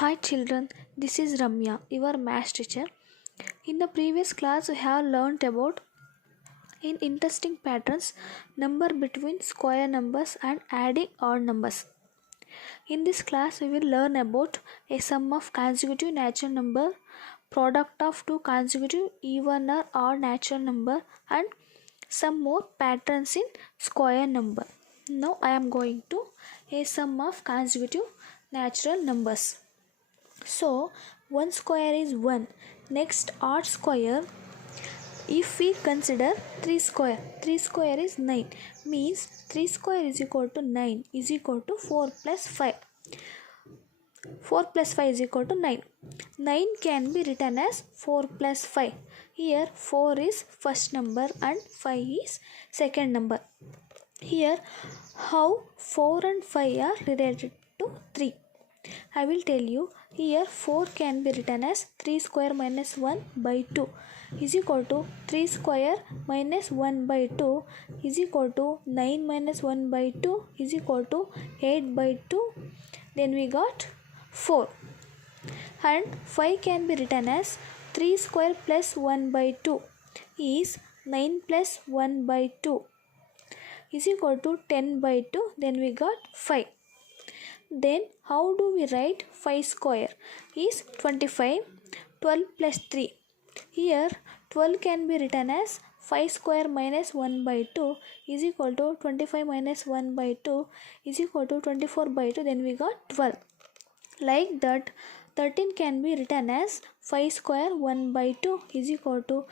Hi children, this is Ramya, your math teacher. In the previous class, we have learnt about in interesting patterns number between square numbers and adding odd numbers. In this class, we will learn about a sum of consecutive natural number, product of two consecutive even or odd natural number, and some more patterns in square number. Now I am going to a sum of consecutive natural numbers. So 1 square is 1. Next odd square, if we consider 3 square is 9, means 3 square is equal to 9 is equal to 4 plus 5. 4 plus 5 is equal to 9. 9 can be written as 4 plus 5. Here 4 is first number and 5 is second number. Here how 4 and 5 are related to 3. I will tell you. Here 4 can be written as 3 square minus 1 by 2 is equal to 3 square minus 1 by 2 is equal to 9 minus 1 by 2 is equal to 8 by 2. Then we got 4. And 5 can be written as 3 square plus 1 by 2 is 9 plus 1 by 2 is equal to 10 by 2. Then we got 5. Then how do we write 5 square is 25. 12 plus 3. Here 12 can be written as 5 square minus 1 by 2 is equal to 25 minus 1 by 2 is equal to 24 by 2. Then we got 12. Like that 13 can be written as 5 square 1 by 2 is equal to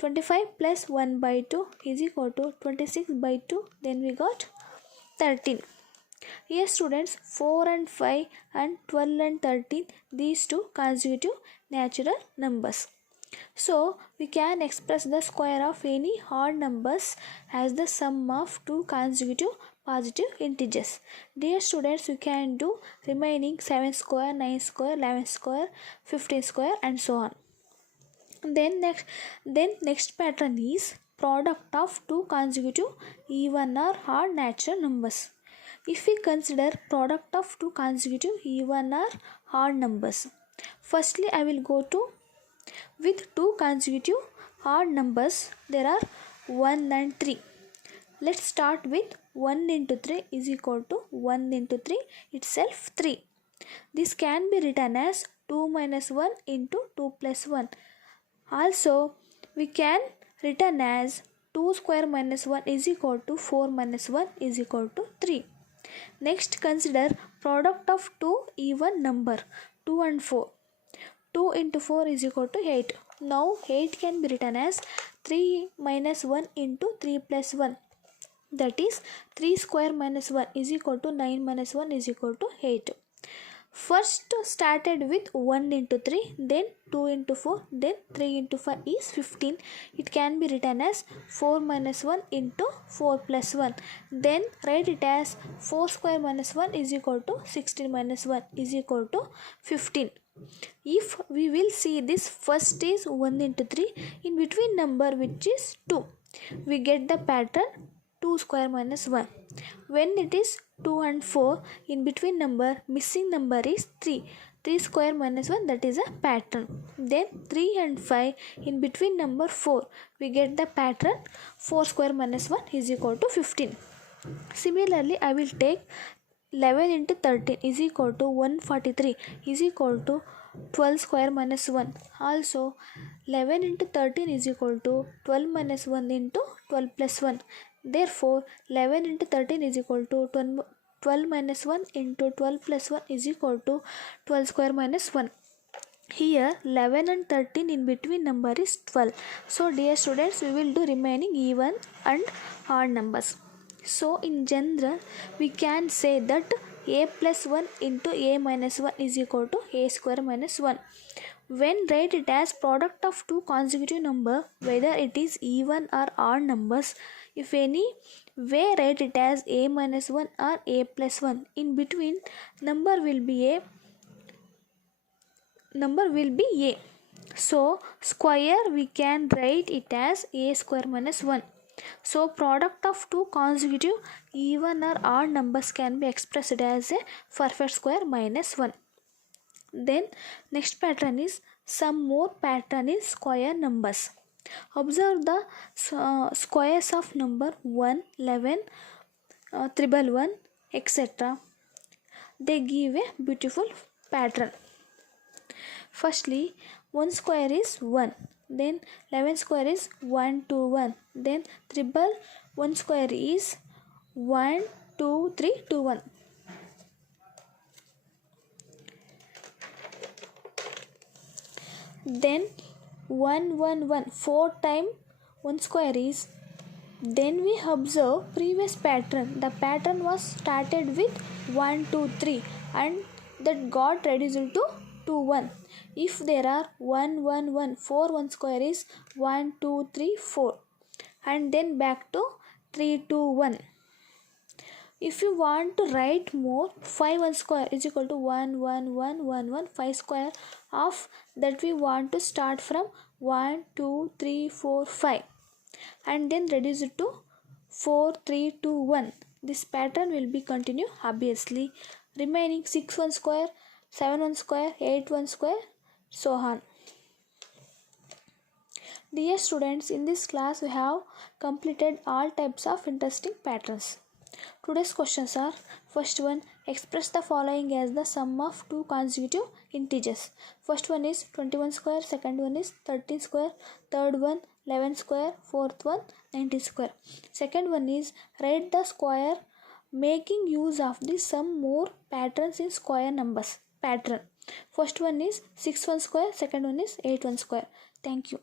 25 plus 1 by 2 is equal to 26 by 2. Then we got 13. Here students, 4 and 5 and 12 and 13, these two consecutive natural numbers. So we can express the square of any odd numbers as the sum of two consecutive positive integers. Dear students, you can do remaining 7 square, 9 square, 11 square, 15 square and so on. Then next pattern is product of two consecutive even or odd natural numbers. If we consider product of two consecutive even or odd numbers, firstly I will go to with two consecutive odd numbers, there are 1 and 3. Let's start with 1 into 3 is equal to 1 into 3 itself 3. This can be written as 2 minus 1 into 2 plus 1. Also we can written as 2 square minus 1 is equal to 4 minus 1 is equal to 3. Next consider product of two even number 2 and 4. 2 into 4 is equal to 8. Now 8 can be written as 3 minus 1 into 3 plus 1. That is 3 square minus 1 is equal to 9 minus 1 is equal to 8. First started with 1 into 3, then 2 into 4, then 3 into 5 is 15. It can be written as 4 minus 1 into 4 plus 1. Then write it as 4 square minus 1 is equal to 16 minus 1 is equal to 15. If we will see this, first is 1 into 3, in between number which is 2. We get the pattern 2 square minus 1. When it is 2 and 4, in between number, missing number is 3. 3 square minus 1, that is a pattern. Then 3 and 5, in between number 4, we get the pattern 4 square minus 1 is equal to 15. Similarly, I will take 11 into 13 is equal to 143 is equal to 12 square minus 1. Also 11 into 13 is equal to 12 minus 1 into 12 plus 1. Therefore 11 into 13 is equal to 12 minus 1 into 12 plus 1 is equal to 12 square minus 1. Here 11 and 13 in between number is 12. So dear students, we will do remaining even and odd numbers. So in general we can say that a plus 1 into a minus 1 is equal to a square minus 1. When write it as product of two consecutive number, whether it is even or odd numbers, if any way write it as a minus 1 or a plus 1, in between number will be a. So square we can write it as a square minus 1. So product of two consecutive even or odd numbers can be expressed as a perfect square minus 1. Then next pattern is some more pattern in square numbers. Observe the squares of number 1, 11, 111, etc. They give a beautiful pattern. Firstly, 1 square is 1, then 11 square is 1, 2, 1, then triple 1 square is 1, 2, 3, 2, 1. Then 1, 1, 1, 4 times 1 square is. Then we observe previous pattern. The pattern was started with 1, 2, 3 and that got reduced to 2, 1. If there are 1, 1, 1, 4 1 square is 1, 2, 3, 4 and then back to 3, 2, 1. If you want to write more, 5 1 square is equal to 1, 1, 1, 1, 1, 5 square. Of that we want to start from 1, 2, 3, 4, 5 and then reduce it to 4, 3, 2, 1. This pattern will be continue obviously. Remaining 6 1 square, 7 1 square, 8 1 square, so on. Dear students, in this class we have completed all types of interesting patterns. Today's questions are: first one, express the following as the sum of two consecutive integers. First one is 21 square, second one is 13 square, third one 11 square, fourth one 19 square. Second one is write the square making use of the some more patterns in square numbers pattern. First one is 6 1 square, second one is 8 1 square. Thank you.